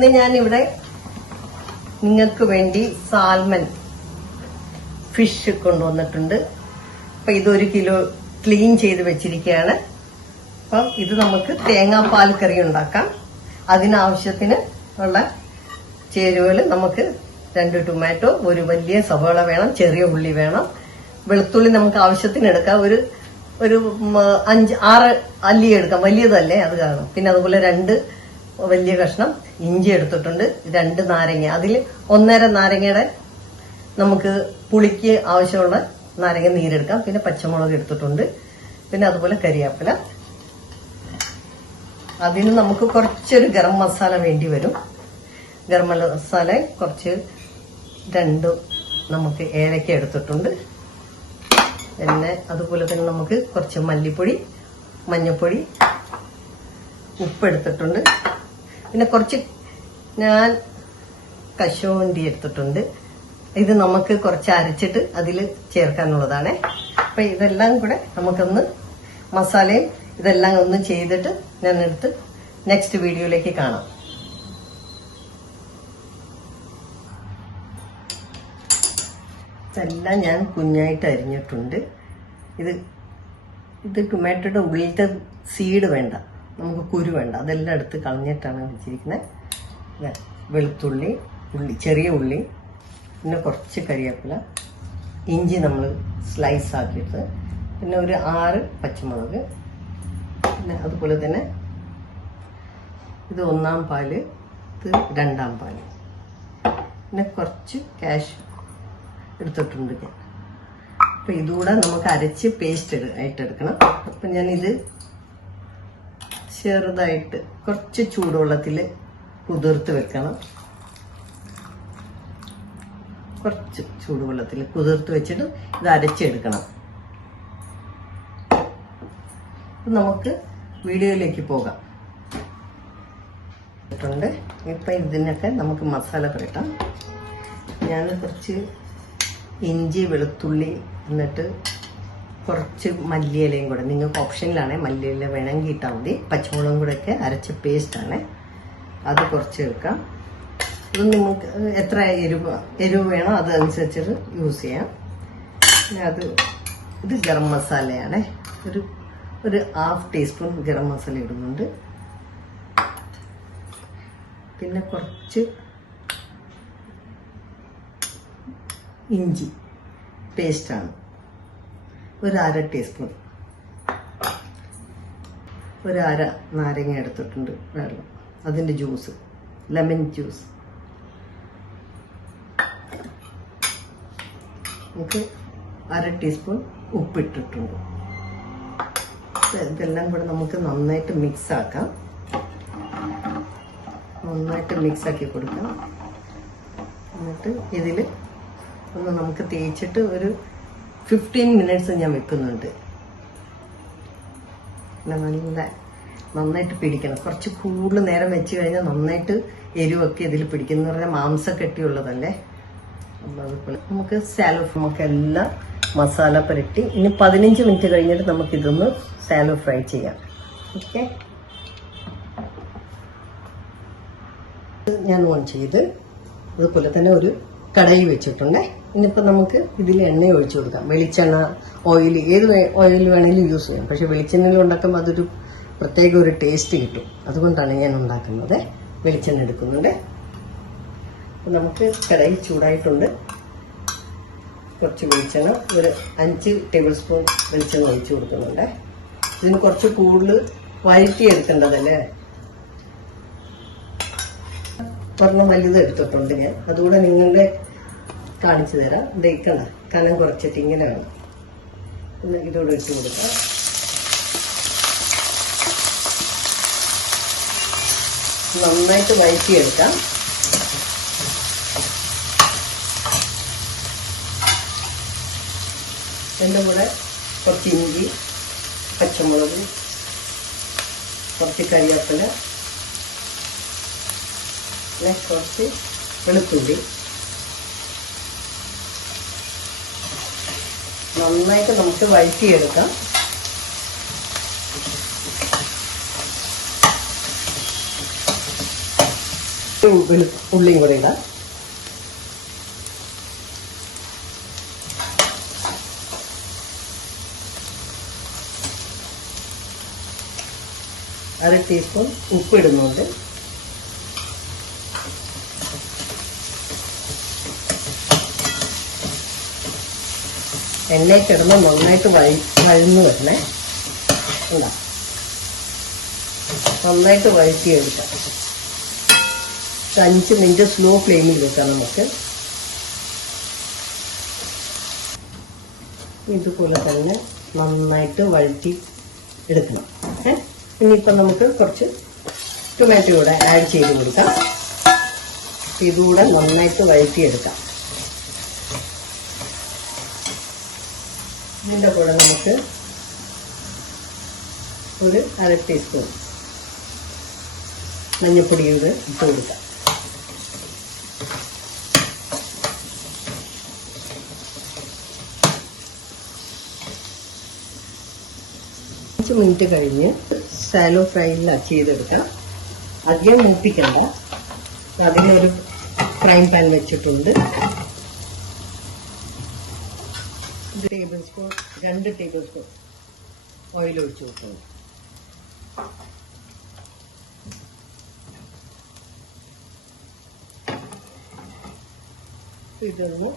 ഇന്ന് ഞാൻ ഇവിടെ നിങ്ങൾക്ക് വേണ്ടി സാൽമൺ ഫിഷ് കൊണ്ടുവന്നിട്ടുണ്ട്. അപ്പൊ ഇത് 1 കിലോ ക്ലീൻ ചെയ്ത് വെച്ചിരിക്കുകയാണ്. അപ്പം ഇത് നമുക്ക് തേങ്ങാപ്പാൽ കറി ഉണ്ടാക്കാം. അതിനാവശ്യത്തിന് ഉള്ള ചേരുവകൾ നമുക്ക് 2 ടൊമാറ്റോ, 1 വലിയ സവാള വേണം, ചെറിയ ഉള്ളി വേണം, വെളുത്തുള്ളി നമുക്ക് ആവശ്യത്തിന് എടുക്കാം. ഒരു 5-6 അല്ലി എടുക്കാം, വലിയതല്ലേ അത് കാരണം. പിന്നെ അതുപോലെ 2 വലിയ കഷ്ണം ഇഞ്ചി എടുത്തിട്ടുണ്ട്, 2 നാരങ്ങ, അതിൽ 1.5 നാരങ്ങയുടെ നമുക്ക് പുളിക്ക് ആവശ്യമുള്ള നാരങ്ങ നീരെടുക്കാം. പിന്നെ പച്ചമുളക് എടുത്തിട്ടുണ്ട്, പിന്നെ അതുപോലെ കരിയാപ്പില. അതിന് നമുക്ക് കുറച്ചൊരു ഗരം മസാല വേണ്ടി വരും. ഗരം മസാല കുറച്ച് 2 നമുക്ക് ഏലക്ക എടുത്തിട്ടുണ്ട്. പിന്നെ അതുപോലെ തന്നെ നമുക്ക് കുറച്ച് മല്ലിപ്പൊടി, മഞ്ഞൾപ്പൊടി, ഉപ്പ് എടുത്തിട്ടുണ്ട്. പിന്നെ കുറച്ച് ഞാൻ കശുവണ്ടി എടുത്തിട്ടുണ്ട്. ഇത് നമുക്ക് കുറച്ച് അരച്ചിട്ട് അതിൽ ചേർക്കാനുള്ളതാണ്. അപ്പൊ ഇതെല്ലാം കൂടെ നമുക്കൊന്ന് മസാലയും ഇതെല്ലാം ഒന്ന് ചെയ്തിട്ട് ഞാൻ എടുത്ത് നെക്സ്റ്റ് വീഡിയോയിലേക്ക് കാണാം. ഇതെല്ലാം ഞാൻ കുഞ്ഞായിട്ട് അരിഞ്ഞിട്ടുണ്ട്. ഇത് ടൊമാറ്റോയുടെ ഉള്ളിലത്തെ സീഡ് വേണ്ട, നമുക്ക് കുരു വേണ്ട, അതെല്ലാം എടുത്ത് കളഞ്ഞിട്ടാണ് വെച്ചിരിക്കുന്നത്. വെളുത്തുള്ളി, ചെറിയ ഉള്ളി, പിന്നെ കുറച്ച് കരിവേപ്പില, ഇഞ്ചി നമ്മൾ സ്ലൈസ് ആക്കിയിട്ട്, പിന്നെ ഒരു 6 പച്ചമുളക്, പിന്നെ അതുപോലെ തന്നെ ഇത് 1-ാം പാല്, ഇത് 2-ാം പാല്, പിന്നെ കുറച്ച് കാഷ്യൂ എടുത്തിട്ടുണ്ട് ഞാൻ. അപ്പൊ ഇതുകൂടെ നമുക്ക് അരച്ച് പേസ്റ്റ് ആയിട്ടെടുക്കണം. അപ്പൊ ഞാനിത് ചെറുതായിട്ട് കുറച്ച് ചൂടുവെള്ളത്തിൽ കുതിർത്ത് വെക്കണം. കുറച്ച് ചൂടുവെള്ളത്തിൽ കുതിർത്ത് വെച്ചിട്ട് ഇത് അരച്ചെടുക്കണം. നമുക്ക് വീഡിയോയിലേക്ക് പോകാം. ഇപ്പൊ ഇതിനൊക്കെ നമുക്ക് മസാല പുരട്ടാം. ഞാൻ കുറച്ച് ഇഞ്ചി, വെളുത്തുള്ളി, എന്നിട്ട് കുറച്ച് മല്ലിയിലയും കൂടെ, നിങ്ങൾക്ക് ഓപ്ഷനിലാണേ, മല്ലിയില വേണമെങ്കിൽ ഇട്ടാൽ മതി. പച്ചമുളകും കൂടെ ഒക്കെ അരച്ച പേസ്റ്റാണ്, അത് കുറച്ച് വെക്കാം. ഇത് നിങ്ങൾക്ക് എത്ര എരിവ് വേണോ അതനുസരിച്ചിട്ട് യൂസ് ചെയ്യാം. പിന്നെ ഇത് ഗരം മസാലയാണ്, ഒരു 1/2 ടീസ്പൂൺ ഗരം മസാല ഇടുന്നുണ്ട്. പിന്നെ കുറച്ച് ഇഞ്ചി പേസ്റ്റാണ്, ഒരു 1/2 ടീസ്പൂൺ. ഒരു 1/2 നാരങ്ങ എടുത്തിട്ടുണ്ട്, വെള്ളം, അതിൻ്റെ ജ്യൂസ്, ലെമൺ ജ്യൂസ്. നമുക്ക് 1/2 ടീസ്പൂൺ ഉപ്പിട്ടിട്ടുണ്ട്. ഇതെല്ലാം കൂടെ നമുക്ക് നന്നായിട്ട് മിക്സ് ആക്കാം. നന്നായിട്ട് മിക്സ് ആക്കി കൊടുക്കാം. എന്നിട്ട് ഇതിൽ ഒന്ന് നമുക്ക് തേച്ചിട്ട് ഒരു 15 മിനിറ്റ്സ് ഞാൻ വെക്കുന്നുണ്ട്. നന്നായിട്ട് പിടിക്കണം. കുറച്ച് കൂടുതൽ നേരം വെച്ച് കഴിഞ്ഞാൽ നന്നായിട്ട് എരിവൊക്കെ ഇതിൽ പിടിക്കുന്ന പറഞ്ഞാൽ മാംസക്കട്ടിയുള്ളതല്ലേ. അപ്പോൾ അതുപോലെ നമുക്ക് സാലോ നമുക്കെല്ലാം മസാല പുരട്ടി ഇനി 15 മിനിറ്റ് കഴിഞ്ഞിട്ട് നമുക്കിതൊന്ന് സാലോ ഫ്രൈ ചെയ്യാം. ഓക്കെ, ഞാൻ ഓൺ ചെയ്ത് അതുപോലെ തന്നെ ഒരു കടായി വെച്ചിട്ടുണ്ട്. ഇനിയിപ്പോൾ നമുക്ക് ഇതിൽ എണ്ണ ഒഴിച്ചു കൊടുക്കാം. വെളിച്ചെണ്ണ, ഓയിൽ, ഏത് ഓയിൽ വേണമെങ്കിലും യൂസ് ചെയ്യാം. പക്ഷെ വെളിച്ചെണ്ണയിൽ ഉണ്ടാക്കുമ്പോൾ അതൊരു പ്രത്യേക ഒരു ടേസ്റ്റ് കിട്ടും. അതുകൊണ്ടാണ് ഞാൻ ഉണ്ടാക്കുന്നത്. വെളിച്ചെണ്ണ എടുക്കുന്നുണ്ട്. അപ്പം നമുക്ക് കടായി ചൂടായിട്ടുണ്ട്. കുറച്ച് വെളിച്ചെണ്ണ, ഒരു 5 ടേബിൾ സ്പൂൺ വെളിച്ചെണ്ണ ഒഴിച്ചു കൊടുക്കുന്നുണ്ട്. ഇതിന് കുറച്ച് കൂടുതൽ വഴറ്റിയെടുക്കേണ്ടതല്ലേ. പറഞ്ഞ വലുത് എടുത്തിട്ടുണ്ട് ഞാൻ, അതുകൂടെ നിങ്ങളുടെ കാണിച്ചു തരാം. ഇതേക്കണം കനം കുറച്ചിട്ട് ഇങ്ങനെ വേണം. ഇതോടെ ഇട്ട് കൊടുക്കാം. നന്നായിട്ട് വഴറ്റിയെടുക്കാം. എൻ്റെ കൂടെ കുറച്ച് ഇഞ്ചി, പച്ചമുളക്, കുറച്ച് കരിവേപ്പില, പിന്നെ കുറച്ച് വെളുത്തുള്ളി. നന്നായിട്ട് നമുക്ക് വഴറ്റിയെടുക്കാം. ഉള്ളിയും കൂടെ ഇടാം. അര ടീസ്പൂൺ ഉപ്പിടുന്നുണ്ട്. എണ്ണയിൽ കിടന്ന് നന്നായിട്ട് വഴന്നു വരണേ. ഉണ്ടാ നന്നായിട്ട് വഴറ്റിയെടുക്കാം. 5 മിനിറ്റ് സ്ലോ ഫ്ലെയിമിൽ വെക്കാം. നമുക്ക് ഇതുപോലെ തന്നെ നന്നായിട്ട് വഴറ്റി എടുക്കണം. ഇനിയിപ്പം നമുക്ക് കുറച്ച് ടൊമാറ്റോ കൂടെ ആഡ് ചെയ്ത് കൊടുക്കാം. ഇതുകൂടെ നന്നായിട്ട് വഴറ്റിയെടുക്കാം. ഇതിൻ്റെ കൂടെ നമുക്ക് ഒരു അര ടീസ്പൂൺ മഞ്ഞൾപ്പൊടി കൂടെ ഇട്ട് കൊടുക്കാം. 5 മിനിറ്റ് കഴിഞ്ഞ് സാലോ ഫ്രൈയിലാണ് ചെയ്തെടുക്കാം. അധികം മൂപ്പിക്കണ്ട. അതിനൊരു ഫ്രൈ പാൻ വെച്ചിട്ടുണ്ട്. 2 ടേബിൾ സ്പൂൺ ഓയിൽ ഒഴിച്ച് കൊടുക്കണം. ഇതൊന്ന്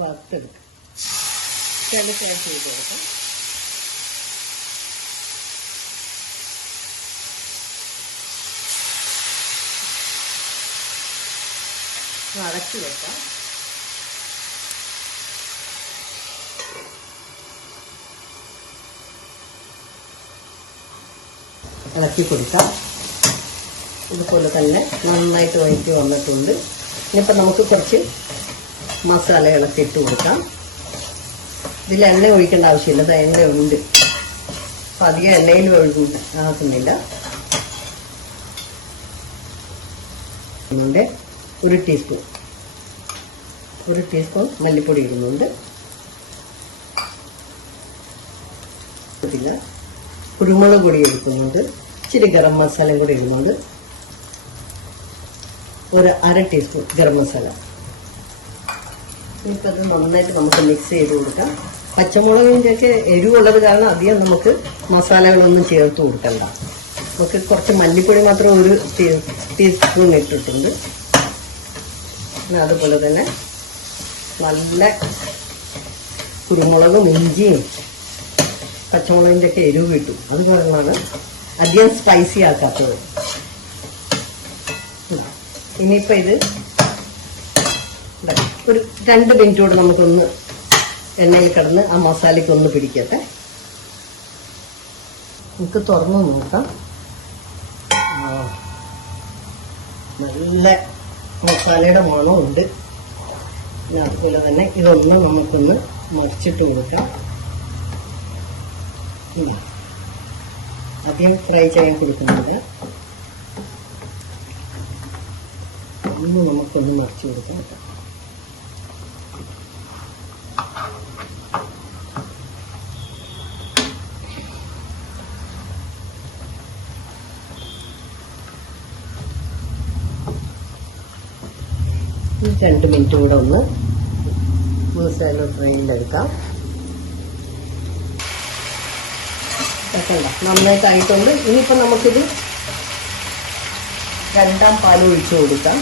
വറുത്തെടുക്കാം. ചിലക്കായി ചെയ്ത് കൊടുക്കാം. അടച്ചു വെക്കാം. ഇളക്കി കൊടുക്കാം. ഇതുപോലെ തന്നെ നന്നായിട്ട് വഴറ്റി വന്നിട്ടുണ്ട്. ഇനിയിപ്പോൾ നമുക്ക് കുറച്ച് മസാലകളൊക്കെ ഇട്ട് കൊടുക്കാം. ഇതിൽ എണ്ണ ഒഴിക്കേണ്ട ആവശ്യമില്ല. അത് എണ്ണ ഉണ്ട്. അപ്പം അധികം എണ്ണയിൽ ആക്കുന്നില്ല. ഒരു ടീസ്പൂൺ മല്ലിപ്പൊടി ഇടുന്നുണ്ട്. കുരുമുളക് പൊടി എടുക്കുന്നുണ്ട്. ഇച്ചിരി ഗരം മസാലയും കൂടി ഇടുന്നുണ്ട്. ഒരു അര ടീസ്പൂൺ ഗരം മസാല. ഇനിയിപ്പോൾ അത് നന്നായിട്ട് നമുക്ക് മിക്സ് ചെയ്ത് കൊടുക്കാം. പച്ചമുളകിൻ്റെ ഒക്കെ എരിവുള്ളത് കാരണം അധികം നമുക്ക് മസാലകളൊന്നും ചേർത്ത് കൊടുക്കണ്ട. നമുക്ക് കുറച്ച് മല്ലിപ്പൊടി മാത്രം ഒരു ടീസ്പൂൺ ഇട്ടിട്ടുണ്ട്. അതുപോലെ തന്നെ നല്ല കുരുമുളകും ഇഞ്ചിയും പച്ചമുളകിൻ്റെ ഒക്കെ എരിവ് കിട്ടും. അത് കാരണമാണ് അധികം സ്പൈസി ആക്കാത്തത്. ഇനിയിപ്പോൾ ഇത് ഒരു 2 മിനിറ്റ് കൂടെ നമുക്കൊന്ന് എണ്ണയിൽ കിടന്ന് ആ മസാലയ്ക്ക് ഒന്ന് പിടിക്കട്ടെ. നമുക്ക് തുറന്ന് നോക്കാം. നല്ല മസാലയുടെ മണമുണ്ട്. അതുപോലെ തന്നെ ഇതൊന്ന് നമുക്കൊന്ന് മറിച്ചിട്ട് കൊടുക്കാം. അധികം ഫ്രൈ ചെയ്യാൻ കൊടുക്കുന്നില്ല. ഒന്ന് നമുക്കൊന്ന് മറിച്ച് കൊടുക്കാം. ഈ 2 മിനിറ്റ് കൂടെ ഒന്ന് മസാല ഫ്രൈയിലെടുക്കാം. നന്നായിട്ടായിട്ടുണ്ട്. ഇനിയിപ്പോൾ നമുക്കിത് 2ാം പാൽ ഒഴിച്ച് കൊടുക്കാം.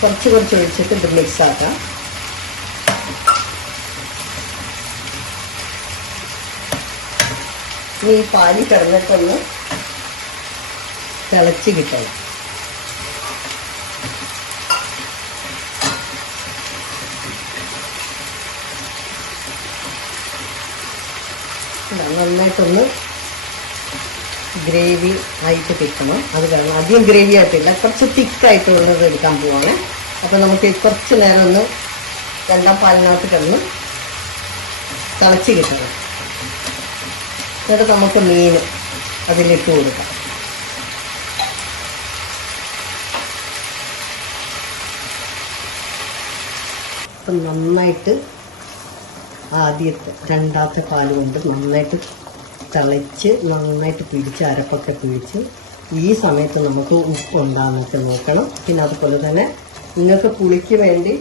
കുറച്ച് ഒഴിച്ചിട്ട് ഇത് മിക്സ് ആക്കാം. ഇനി ഈ പാല് കിടന്നിട്ടൊന്ന് തിളച്ച് കിട്ടണം. നന്നായിട്ടൊന്ന് ഗ്രേവി ആയിട്ട് കിട്ടണം. അത് കാരണം അധികം ഗ്രേവി ആയിട്ടില്ല, കുറച്ച് തിക്കായിട്ടുള്ളത് എടുക്കാൻ പോവാണ്. അപ്പോൾ നമുക്ക് കുറച്ച് നേരം ഒന്ന് 2ാം പാലിനകത്ത് കിടന്ന് തിളച്ച് കിട്ടണം. എന്നിട്ട് നമുക്ക് മീൻ അതിലിട്ട് കൊടുക്കാം. അപ്പം നന്നായിട്ട് ആദ്യത്തെ 2ാമത്തെ പാല് കൊണ്ട് നന്നായിട്ട് തിളച്ച് നന്നായിട്ട് പിടിച്ച് അരപ്പൊക്കെ പിടിച്ച് ഈ സമയത്ത് നമുക്ക് ഉപ്പുണ്ടാകുന്നൊക്കെ നോക്കണം. പിന്നെ അതുപോലെ തന്നെ നിങ്ങൾക്ക് പുളിക്ക് വേണ്ടി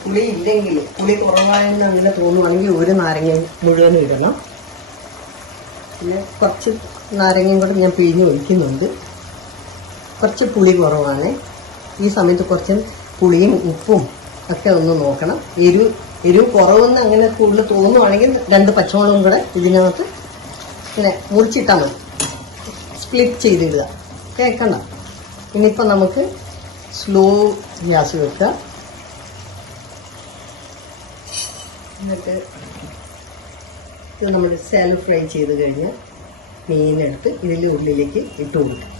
പുളി ഇല്ലെങ്കിൽ, പുളി കുറവായെന്ന് അങ്ങനെ തോന്നുവാണെങ്കിൽ ഒരു നാരങ്ങ മുഴുവനും ഇടണം. പിന്നെ കുറച്ച് നാരങ്ങയും കൂടെ ഞാൻ പിഴിഞ്ഞ് ഒഴിക്കുന്നുണ്ട്. കുറച്ച് പുളി കുറവാണ്. ഈ സമയത്ത് കുറച്ച് പുളിയും ഉപ്പും ഒക്കെ ഒന്ന് നോക്കണം. എരിവ് കുറവെന്ന് അങ്ങനെ കൂടുതൽ തോന്നുവാണെങ്കിൽ 2 പച്ചമുളകും കൂടെ ഇതിനകത്ത് ഇങ്ങനെ മുറിച്ചിട്ടാൽ മതി. സ്പ്ലിറ്റ് ചെയ്തിടുക. കേൾക്കണ്ട. ഇനിയിപ്പോൾ നമുക്ക് സ്ലോ ഗ്യാസ് വെക്കുക. എന്നിട്ട് ഇത് നമ്മൾ സാലോ ഫ്രൈ ചെയ്ത് കഴിഞ്ഞ് മീനെടുത്ത് ഇതിൻ്റെ ഉള്ളിലേക്ക് ഇട്ട് കൊടുക്കുക.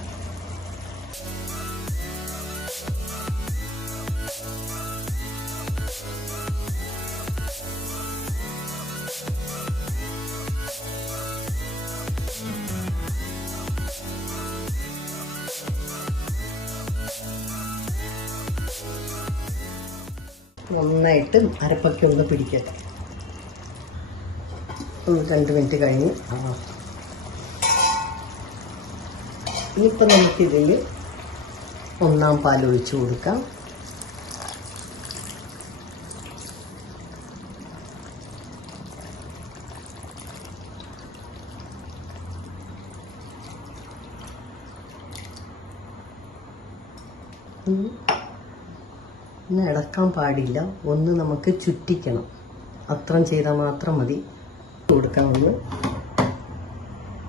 നന്നായിട്ട് അരപ്പൊക്കെ ഒന്ന് പിടിക്കട്ടെ. 2 മിനിറ്റ് കഴിഞ്ഞ് ഇനിയിപ്പോൾ നമുക്കിതിൽ 1 പാൽ ഒഴിച്ചു കൊടുക്കാം. പിന്നെ ഇളക്കാൻ പാടില്ല, ഒന്ന് നമുക്ക് ചുറ്റിക്കണം. അത്രയും ചെയ്താൽ മാത്രം മതി. കൊടുക്കാം ഒന്ന്,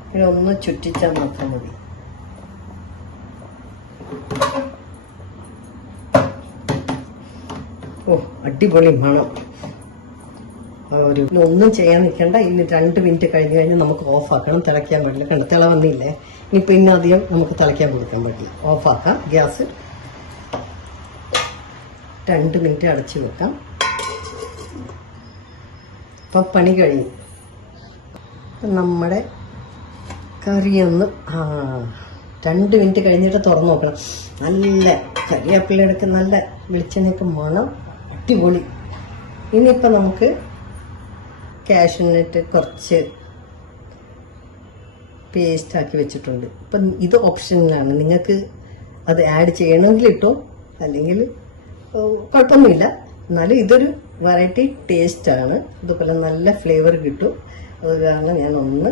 പിന്നെ ഒന്ന് ചുറ്റിച്ചാൽ മാത്രം മതി. ഓ അടിപൊളി മണം. ഒന്നും ചെയ്യാൻ നിൽക്കണ്ട. ഇനി 2 മിനിറ്റ് കഴിഞ്ഞ് നമുക്ക് ഓഫാക്കണം. തിളയ്ക്കാൻ പാടില്ല. കണ്ട തിള വന്നില്ലേ. ഇനിയിപ്പോൾ ഇന്ന് അധികം നമുക്ക് തിളയ്ക്കാൻ കൊടുക്കാൻ പറ്റില്ല. ഓഫാക്കാം ഗ്യാസ്. 2 മിനിറ്റ് അടച്ചു വെക്കാം. അപ്പം പണി കഴിഞ്ഞു. നമ്മുടെ കറിയൊന്ന് 2 മിനിറ്റ് കഴിഞ്ഞിട്ട് തുറന്നു നോക്കണം. നല്ല കറിവേപ്പിലയൊക്കെ നല്ല വെളിച്ചെണ്ണയൊക്കെ മണം അടിപൊളി. ഇനിയിപ്പോൾ നമുക്ക് കാഷ്യൂനട്ട് കുറച്ച് പേസ്റ്റാക്കി വെച്ചിട്ടുണ്ട്. ഇപ്പം ഇത് ഓപ്ഷനിലാണ്. നിങ്ങൾക്ക് അത് ആഡ് ചെയ്യണമെങ്കിൽ ഇട്ടോ, അല്ലെങ്കിൽ കുഴപ്പമൊന്നുമില്ല. എന്നാലും ഇതൊരു വെറൈറ്റി ടേസ്റ്റാണ്. ഇതുപോലെ നല്ല ഫ്ലേവർ കിട്ടും. അത് കാരണം ഞാൻ ഒന്ന്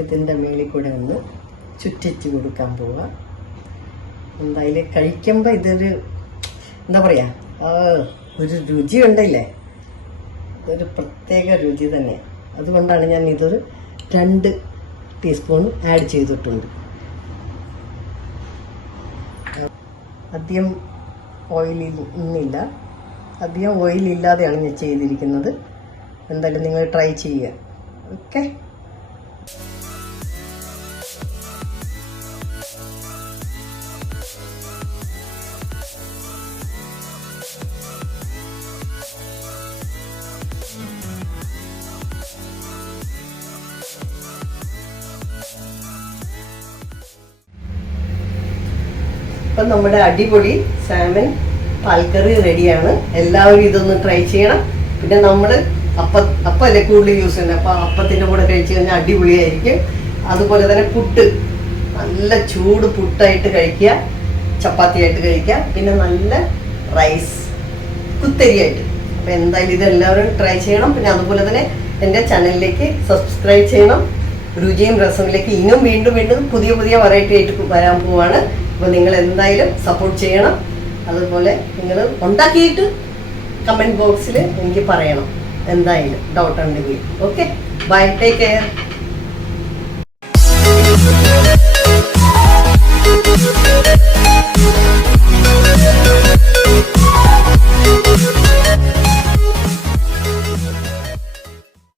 ഇതിൻ്റെ മേളിൽ കൂടെ ഒന്ന് ചുറ്റിച്ച് കൊടുക്കാൻ പോവാം. എന്തായാലും കഴിക്കുമ്പോൾ ഇതൊരു എന്താ പറയുക, ഒരു രുചി ഉണ്ടല്ലേ, ഇതൊരു പ്രത്യേക രുചി തന്നെയാണ്. അതുകൊണ്ടാണ് ഞാൻ ഇതൊരു 2 ടീസ്പൂൺ ആഡ് ചെയ്തിട്ടുണ്ട്. അധികം ഓയിലില്ല, അധികം ഓയിലില്ലാതെയാണ് ഞാൻ ചെയ്തിരിക്കുന്നത്. എന്തായാലും നിങ്ങൾ ട്രൈ ചെയ്യുക. ഓക്കെ. ഇപ്പം നമ്മുടെ അടിപൊളി സാമൻ പാൽക്കറി റെഡിയാണ്. എല്ലാവരും ഇതൊന്ന് ട്രൈ ചെയ്യണം. പിന്നെ നമ്മൾ അപ്പല്ലേ കൂടുതൽ യൂസ് ചെയ്യുന്നത്. അപ്പം അപ്പത്തിൻ്റെ കൂടെ കഴിച്ചു കഴിഞ്ഞാൽ അടിപൊളിയായിരിക്കും. അതുപോലെ തന്നെ പുട്ട്, നല്ല ചൂട് പുട്ടായിട്ട് കഴിക്കുക, ചപ്പാത്തിയായിട്ട് കഴിക്കുക, പിന്നെ നല്ല റൈസ് കുത്തരിയായിട്ട്. അപ്പം എന്തായാലും ഇതെല്ലാവരും ട്രൈ ചെയ്യണം. പിന്നെ അതുപോലെ തന്നെ എൻ്റെ ചാനലിലേക്ക് സബ്സ്ക്രൈബ് ചെയ്യണം. രുചിയും രസമിലേക്ക് ഇനിയും വീണ്ടും പുതിയ വെറൈറ്റി ആയിട്ട് വരാൻ പോവാണ്. അപ്പോൾ നിങ്ങൾ എന്തായാലും സപ്പോർട്ട് ചെയ്യണം. അതുപോലെ നിങ്ങൾ ഉണ്ടാക്കിയിട്ട് കമൻറ്റ് ബോക്സിൽ എനിക്ക് പറയണം എന്തായാലും ഡൗട്ട് ഉണ്ടെങ്കിൽ. Okay, bye, take care.